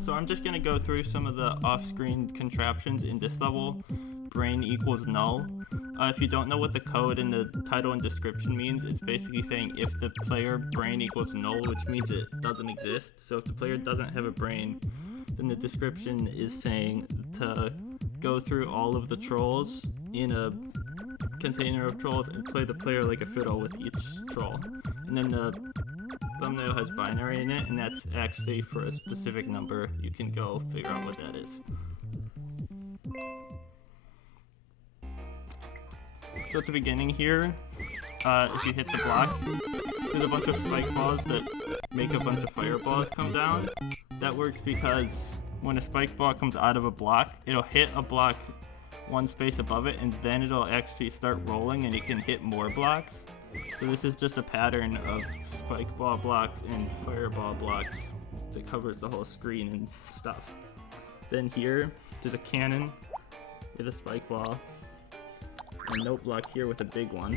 So I'm just going to go through some of the off-screen contraptions in this level. Brain equals null. If you don't know what the code in the title and description means, it's basically saying if the player brain equals null, which means it doesn't exist. So if the player doesn't have a brain, then the description is saying to go through all of the trolls in a container of trolls and play the player like a fiddle with each troll. And then the thumbnail has binary in it, and that's actually for a specific number. You can go figure out what that is. So at the beginning here, if you hit the block, there's a bunch of spike balls that make a bunch of fireballs come down. That works because when a spike ball comes out of a block, it'll hit a block one space above it, and then it'll actually start rolling and it can hit more blocks. So this is just a pattern of spike ball blocks and fireball blocks that covers the whole screen and stuff. Then here, there's a cannon with a spike ball. A note block here with a big one.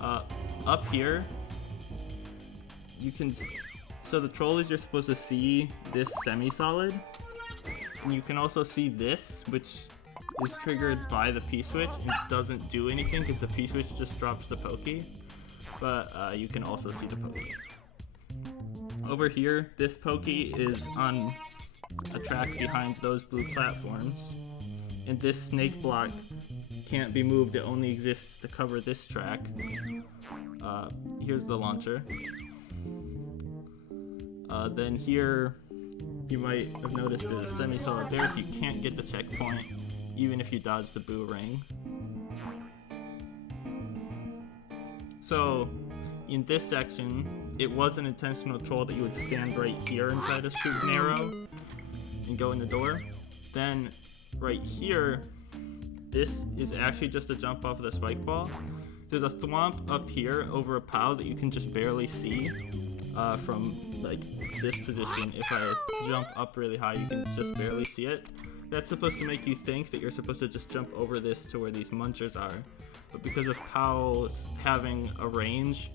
Up here, you can. So the trolleys, you're supposed to see this semi-solid, and you can also see this, which is triggered by the P-switch and doesn't do anything because the P-switch just drops the pokey. But you can also see the pokey. Over here, this pokey is on a track behind those blue platforms, and this snake block can't be moved, it only exists to cover this track. Here's the launcher. Then here, you might have noticed there's a semi-solid there, so you can't get the checkpoint, even if you dodge the boo ring. So, in this section, it was an intentional troll that you would stand right here and try to shoot an arrow and go in the door. Then, right here, this is actually just a jump off of the spike ball. There's a thwomp up here over a pile that you can just barely see from like this position. If I jump up really high, you can just barely see it. That's supposed to make you think that you're supposed to just jump over this to where these munchers are. But because of POWs having a range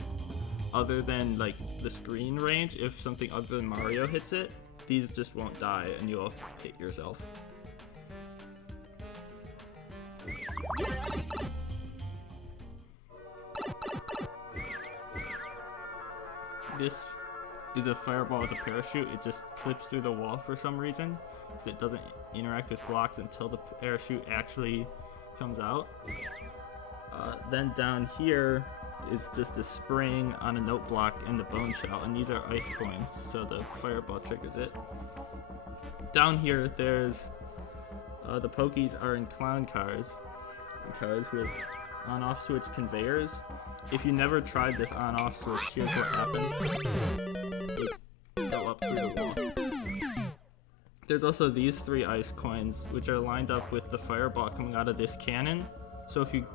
other than like the screen range, if something other than Mario hits it, these just won't die and you'll hit yourself. This is a fireball with a parachute. It just clips through the wall for some reason, because it doesn't interact with blocks until the parachute actually comes out. Then down here is just a spring on a note block and the bone shell, and these are ice coins, so the fireball triggers it. Down here, there's the pokies are in clown cars with on-off switch conveyors. If you never tried this on-off switch, here's what happens. They go up through the wall. There's also these 3 ice coins, which are lined up with the fireball coming out of this cannon. So if you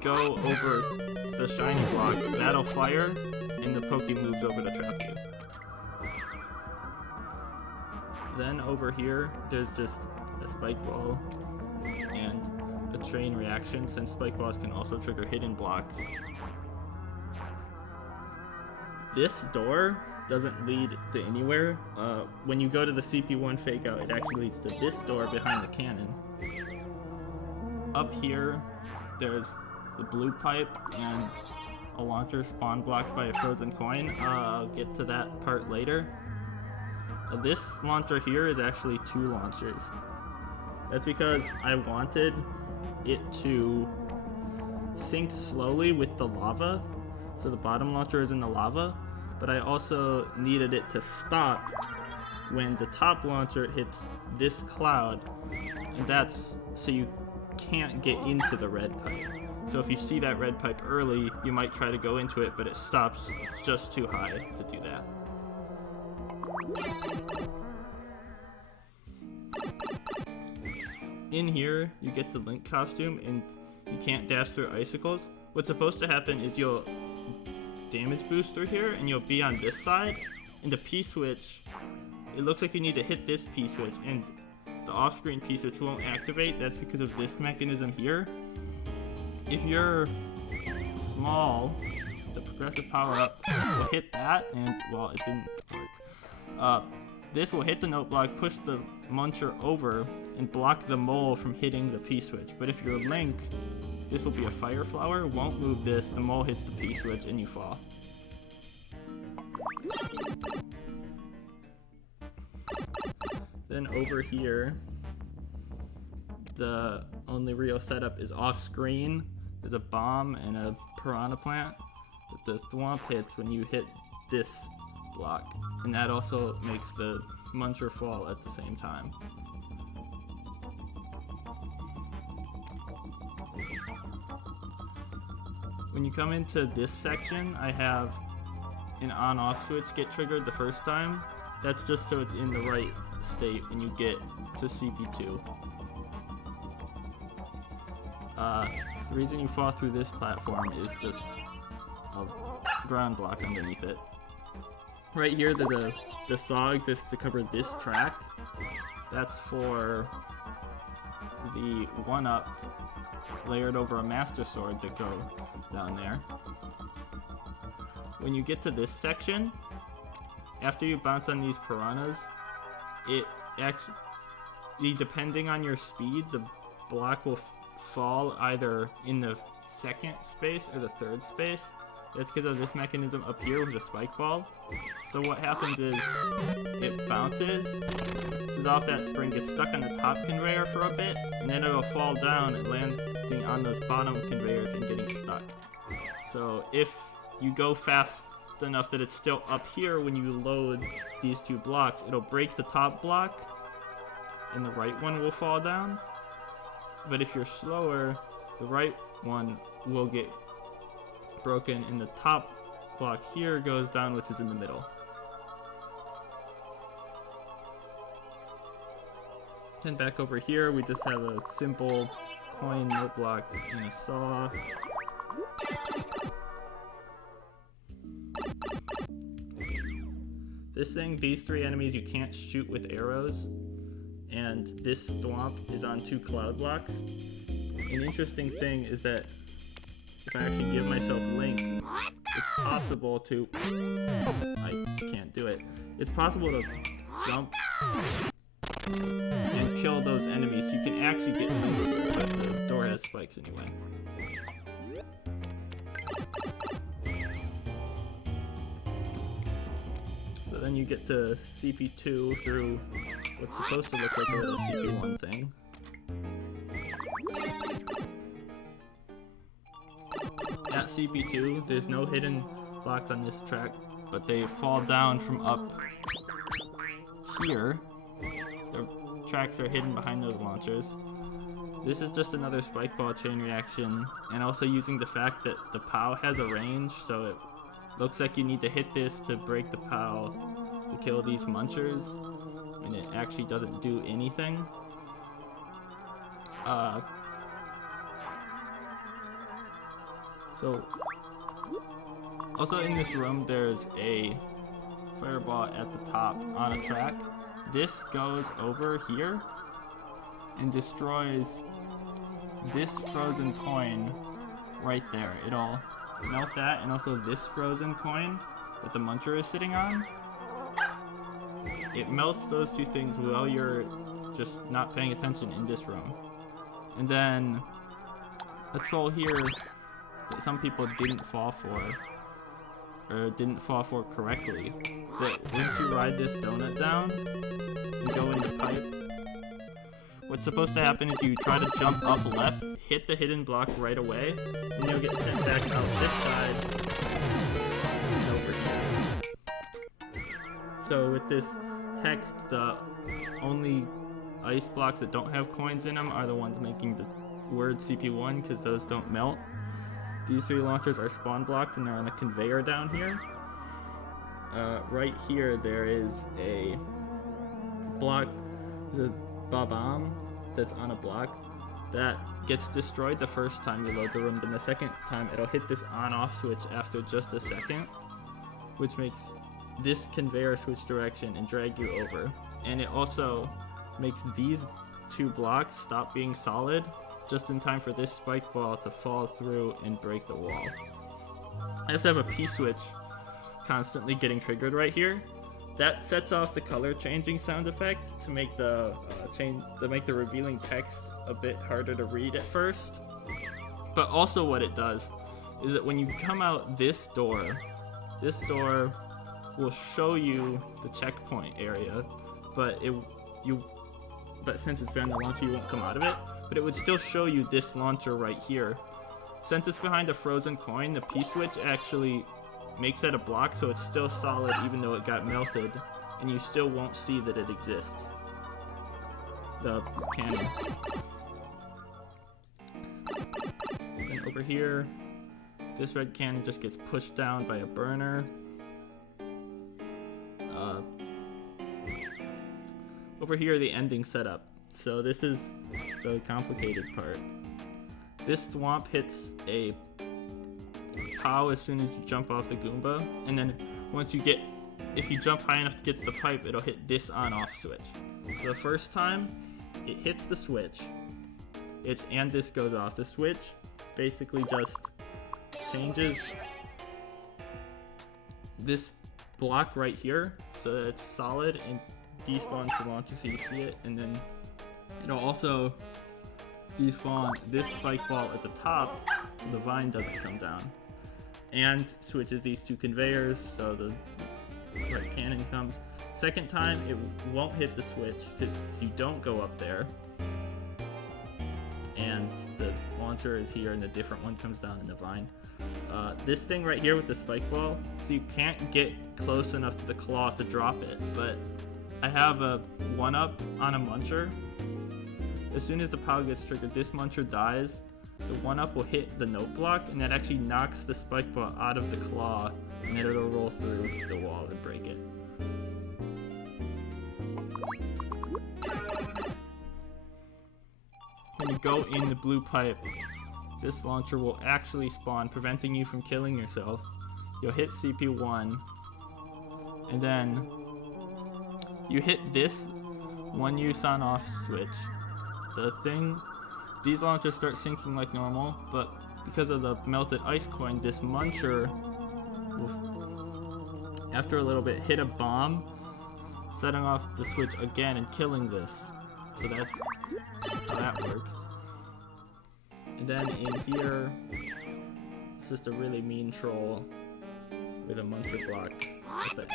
go over the shiny block, that'll fire, and the pokey moves over to trap you. Then over here, there's just a spike ball and a train reaction, since spike balls can also trigger hidden blocks. This door doesn't lead to anywhere. When you go to the CP1 fake out, it actually leads to this door behind the cannon. Up here, there's the blue pipe and a launcher spawn blocked by a frozen coin. I'll get to that part later. This launcher here is actually 2 launchers. That's because I wanted it to sink slowly with the lava, so the bottom launcher is in the lava, but I also needed it to stop when the top launcher hits this cloud, and that's so you can't get into the red pipe. So if you see that red pipe early, you might try to go into it, but it stops just too high to do that. In here, you get the Link costume, and you can't dash through icicles. What's supposed to happen is you'll damage boost through here, and you'll be on this side, and the P-switch, it looks like you need to hit this P-switch, and the off-screen P-switch won't activate. That's because of this mechanism here. If you're small, the progressive power-up will hit that, and, well, it didn't work. This will hit the note block, push the muncher over, and block the mole from hitting the P-switch. But if you're Link, this will be a fire flower, won't move this, the mole hits the P-switch, and you fall. Then over here, the only real setup is off screen. There's a bomb and a piranha plant that the thwomp hits when you hit this block, and that also makes the muncher fall at the same time. When you come into this section, I have an on-off switch get triggered the first time. That's just so it's in the right state when you get to CP2. The reason you fall through this platform is just a ground block underneath it. Right here, the saw exists to cover this track. That's for the 1-up layered over a Master Sword to go down there. When you get to this section, after you bounce on these piranhas, it actually, depending on your speed, the block will fall either in the second space or the third space. That's because of this mechanism up here with the spike ball. So what happens is, it bounces, is off that spring, gets stuck on the top conveyor for a bit, and then it'll fall down and landing on those bottom conveyors and getting stuck. So if you go fast enough that it's still up here when you load these two blocks, it'll break the top block, and the right one will fall down. But if you're slower, the right one will get broken, and the top block here goes down, which is in the middle. Then back over here, we just have a simple coin note block and a saw. These three enemies you can't shoot with arrows, and this thwomp is on 2 cloud blocks. An interesting thing is that if I actually give myself Link, it's possible to... I can't do it. It's possible to jump and kill those enemies. You can actually get Link, but the door has spikes anyway. So then you get to CP2 through what's supposed to look like a little CP1 thing. At CP2, there's no hidden blocks on this track, but they fall down from up here. The tracks are hidden behind those launchers. This is just another spike ball chain reaction, and also using the fact that the POW has a range, so it looks like you need to hit this to break the POW to kill these munchers, and it actually doesn't do anything. So, also in this room, there's a fireball at the top on a track. This goes over here and destroys this frozen coin right there. It'll melt that, and also this frozen coin that the muncher is sitting on. It melts those two things while you're just not paying attention in this room. And then a troll here that some people didn't fall for, or didn't fall for correctly, that once you ride this donut down and go in the pipe, what's supposed to happen is you try to jump up left, hit the hidden block right away, and you'll get sent back out this side and over here. So with this text, the only ice blocks that don't have coins in them are the ones making the word CP1, because those don't melt. These 3 launchers are spawn blocked and they're on a conveyor down here. Right here there is a block, there's a bomb that's on a block that gets destroyed the first time you load the room. Then the second time it'll hit this on-off switch after just a second, which makes this conveyor switch direction and drag you over. And it also makes these 2 blocks stop being solid just in time for this spike ball to fall through and break the wall. I also have a P-switch constantly getting triggered right here, that sets off the color changing sound effect to make the revealing text a bit harder to read at first. But also what it does is that when you come out this door will show you the checkpoint area, but since it's behind the launcher, you won't come out of it. But it would still show you this launcher right here. Since it's behind a frozen coin, the P-switch actually makes that a block, so it's still solid even though it got melted, and you still won't see that it exists. The cannon. Then over here, this red cannon just gets pushed down by a burner. Over here, the ending setup. So this is the complicated part. This swamp hits a POW as soon as you jump off the Goomba, and then if you jump high enough to get to the pipe, it'll hit this on-off switch. So the first time, it hits the switch, and this goes off. The switch basically just changes this block right here so that it's solid and despawns the launcher so you see it, and then it'll also despawn this spike ball at the top so the vine doesn't come down, and switches these two conveyors so the red cannon comes. Second time, it won't hit the switch because you don't go up there, and the launcher is here and the different one comes down in the vine. This thing right here with the spike ball, so you can't get close enough to the claw to drop it, but I have a 1-up on a muncher. As soon as the POW gets triggered, this muncher dies, the 1-up will hit the note block, and that actually knocks the spike ball out of the claw, and then it'll roll through the wall and break it. When you go in the blue pipe, this launcher will actually spawn, preventing you from killing yourself. You'll hit CP1, and then you hit this one use on off switch. These launchers start sinking like normal, but because of the melted ice coin, this muncher will, after a little bit, hit a bomb, setting off the switch again and killing this. So that's how that works. And then in here, it's just a really mean troll with a muncher block that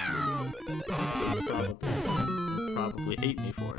probably hate me for.